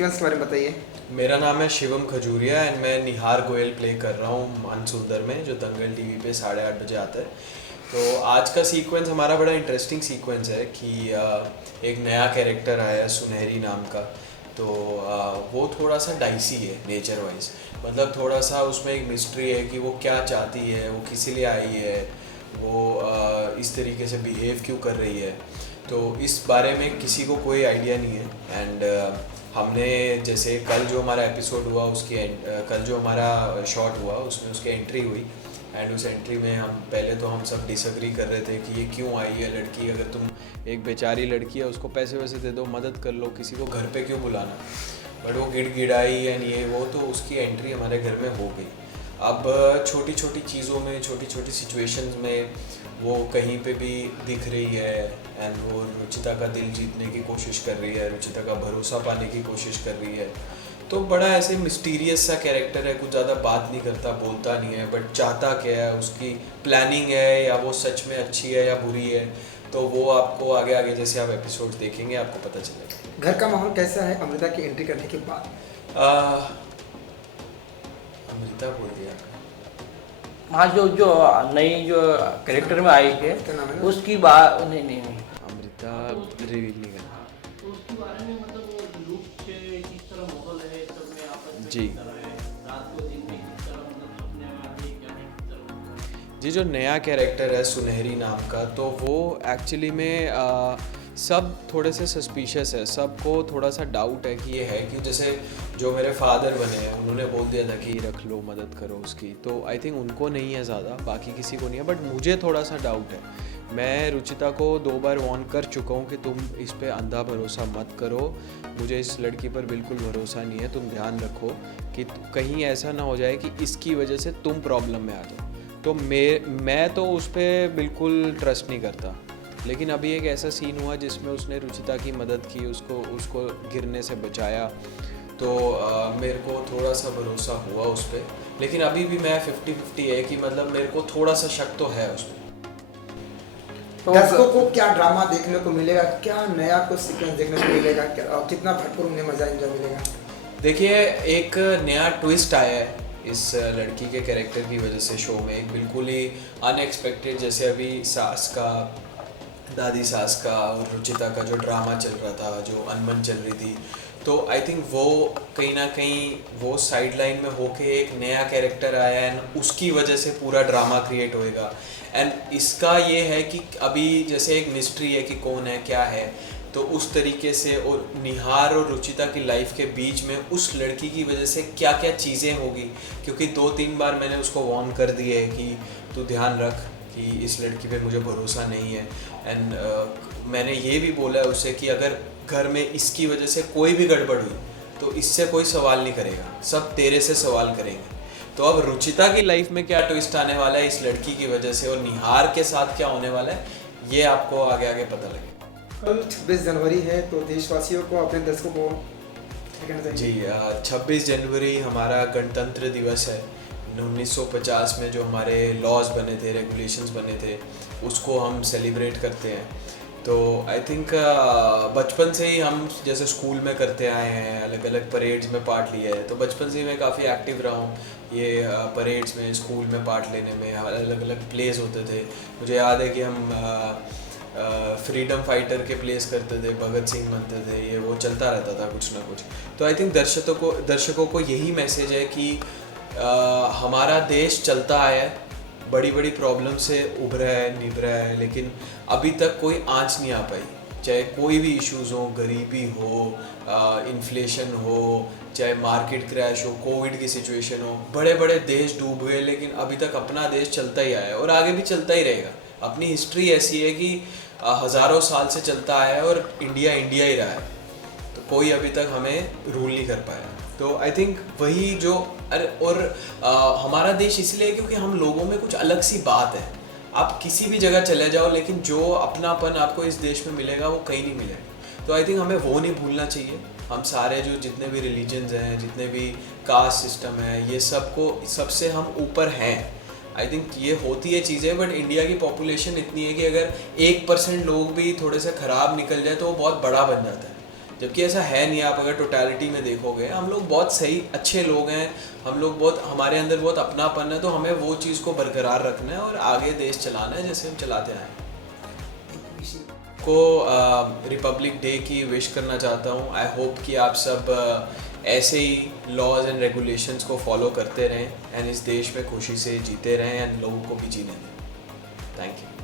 Sequence के बारे में बताइए। मेरा नाम है शिवम खजूरिया एंड मैं निहार गोयल प्ले कर रहा हूँ मान सुंदर में, जो दंगल टीवी पे 8:30 बजे आता है। तो आज का सीक्वेंस हमारा बड़ा इंटरेस्टिंग सीक्वेंस है कि एक नया कैरेक्टर आया है सुनहरी नाम का। तो वो थोड़ा सा डाइसी है नेचर वाइज, मतलब थोड़ा सा उसमें एक मिस्ट्री है कि वो क्या चाहती है, वो किस लिए आई है, वो इस तरीके से बिहेव क्यों कर रही है। तो इस बारे में किसी को कोई आइडिया नहीं है। एंड हमने जैसे कल जो हमारा एपिसोड हुआ कल जो हमारा शॉट हुआ उसमें उसकी एंट्री हुई। एंड उस एंट्री में हम सब डिसएग्री कर रहे थे कि ये क्यों आई है लड़की, अगर तुम एक बेचारी लड़की है उसको पैसे वैसे दे दो, मदद कर लो, किसी को घर पे क्यों बुलाना। बट वो गिड़गिड़ाई एंड ये वो, तो उसकी एंट्री हमारे घर में हो गई। अब छोटी छोटी चीज़ों में, छोटी छोटी सिचुएशंस में वो कहीं पे भी दिख रही है एंड वो रुचिता का दिल जीतने की कोशिश कर रही है, रुचिता का भरोसा पाने की कोशिश कर रही है। तो बड़ा ऐसे मिस्टीरियस सा कैरेक्टर है, कुछ ज़्यादा बात नहीं करता, बोलता नहीं है, बट चाहता क्या है, उसकी प्लानिंग है या वो सच में अच्छी है या बुरी है, तो वो आपको आगे आगे जैसे आप एपिसोड देखेंगे आपको पता चलेगा। घर का माहौल कैसा है अमृता की एंट्री करने के बाद? अमृता बोल दिया। हाँ, जो जो नई जो कैरेक्टर में आई है क्या नाम है? उसकी बात नहीं। अमृता रिवील नहीं करना तो उसके बारे में मतलब वो लुक से किस तरह माहौल है, सब में आपस में जी। किस तरह है, रात को दिन में किस तरह मतलब सपने में आती है, क्या नहीं किस तरह। जी, जो नया कैरेक्टर है सुनहरी नाम का, तो वो एक्चुअली में सब थोड़े से सस्पिशियस है, सबको थोड़ा सा डाउट है कि ये है कि जैसे जो मेरे फादर बने हैं उन्होंने बोल दिया था कि रख लो, मदद करो उसकी, तो आई थिंक उनको नहीं है ज़्यादा, बाकी किसी को नहीं है, बट मुझे थोड़ा सा डाउट है। मैं रुचिता को 2 बार वार्न कर चुका हूँ कि तुम इस पे अंधा भरोसा मत करो, मुझे इस लड़की पर बिल्कुल भरोसा नहीं है, तुम ध्यान रखो कि कहीं ऐसा ना हो जाए कि इसकी वजह से तुम प्रॉब्लम में आ जाओ। तो मैं तो उस पर बिल्कुल ट्रस्ट नहीं करता, लेकिन अभी एक ऐसा सीन हुआ जिसमें उसने रुचिता की मदद की, उसको गिरने से बचाया, तो मेरे को थोड़ा सा भरोसा हुआ उस पर। लेकिन अभी भी मैं 50-50 है कि मतलब मेरे को थोड़ा सा शक तो है उस पर। तो दर्शकों को क्या ड्रामा देखने को मिलेगा, क्या नया कुछ सीक्वेंस देखने को मिलेगा, और कितना भरपूर उन्हें मजा एंजॉय मिलेगा? देखिए, एक नया ट्विस्ट आया है इस लड़की के कैरेक्टर की वजह से शो में, एक बिल्कुल ही अनएक्सपेक्टेड। जैसे अभी दादी सास का और रुचिता का जो ड्रामा चल रहा था, जो अनबन चल रही थी, तो आई थिंक वो कहीं ना कहीं वो साइड लाइन में होके एक नया कैरेक्टर आया एंड उसकी वजह से पूरा ड्रामा क्रिएट होएगा। एंड इसका ये है कि अभी जैसे एक मिस्ट्री है कि कौन है क्या है, तो उस तरीके से, और निहार और रुचिता की लाइफ के बीच में उस लड़की की वजह से क्या क्या चीज़ें होगी, क्योंकि 2-3 बार मैंने उसको वार्न कर दिए है कि तू ध्यान रख कि इस लड़की पे मुझे भरोसा नहीं है। एंड मैंने ये भी बोला है उसे कि अगर घर में इसकी वजह से कोई भी गड़बड़ हुई तो इससे कोई सवाल नहीं करेगा, सब तेरे से सवाल करेंगे। तो अब रुचिता की लाइफ में क्या ट्विस्ट आने वाला है इस लड़की की वजह से, और निहार के साथ क्या होने वाला है, ये आपको आगे आगे पता लगेगा। कल 26 जनवरी है, तो देशवासियों को, अपने दर्शकों को क्या कहना चाहिए? जी, 26 जनवरी हमारा गणतंत्र दिवस है। 1950 में जो हमारे लॉज बने थे, रेगुलेशंस बने थे, उसको हम सेलिब्रेट करते हैं। तो आई थिंक बचपन से ही हम जैसे स्कूल में करते आए हैं, अलग अलग परेड्स में पार्ट लिया है, तो बचपन से ही मैं काफ़ी एक्टिव रहा हूँ ये परेड्स में, स्कूल में पार्ट लेने में। अलग अलग प्लेस होते थे, मुझे याद है कि हम फ्रीडम फाइटर के प्लेस करते थे, भगत सिंह बनते थे, ये वो चलता रहता था कुछ ना कुछ। तो आई थिंक दर्शकों को यही मैसेज है कि हमारा देश चलता आया है, बड़ी बड़ी प्रॉब्लम से उभरा है, निभ रहा है, लेकिन अभी तक कोई आंच नहीं आ पाई। चाहे कोई भी इश्यूज़ हो, गरीबी हो, इन्फ्लेशन हो, चाहे मार्केट क्रैश हो, कोविड की सिचुएशन हो, बड़े बड़े देश डूब गए, लेकिन अभी तक अपना देश चलता ही आया है और आगे भी चलता ही रहेगा। अपनी हिस्ट्री ऐसी है कि हज़ारों साल से चलता आया है और इंडिया इंडिया ही रहा है, तो कोई अभी तक हमें रूल नहीं कर पाया। तो आई थिंक वही जो हमारा देश इसलिए क्योंकि हम लोगों में कुछ अलग सी बात है। आप किसी भी जगह चले जाओ, लेकिन जो अपनापन आपको इस देश में मिलेगा वो कहीं नहीं मिलेगा। तो आई थिंक हमें वो नहीं भूलना चाहिए। हम सारे जो जितने भी रिलीजन्स हैं, जितने भी कास्ट सिस्टम है, ये सबसे हम ऊपर हैं। आई थिंक ये होती है चीज़ें, बट इंडिया की पॉपुलेशन इतनी है कि अगर 1% लोग भी थोड़े से ख़राब निकल जाए तो वो बहुत बड़ा बन जाता है। जबकि ऐसा है नहीं। आप अगर टोटलिटी में देखोगे, हम लोग बहुत सही अच्छे लोग हैं, हम लोग बहुत, हमारे अंदर बहुत अपनापन है, तो हमें वो चीज़ को बरकरार रखना है और आगे देश चलाना है जैसे हम चलाते आए। को रिपब्लिक डे की विश करना चाहता हूँ। आई होप कि आप सब ऐसे ही लॉज एंड रेगुलेशंस को फॉलो करते रहें एंड इस देश में खुशी से जीते रहें एंड लोगों को भी जीने दें। Thank you.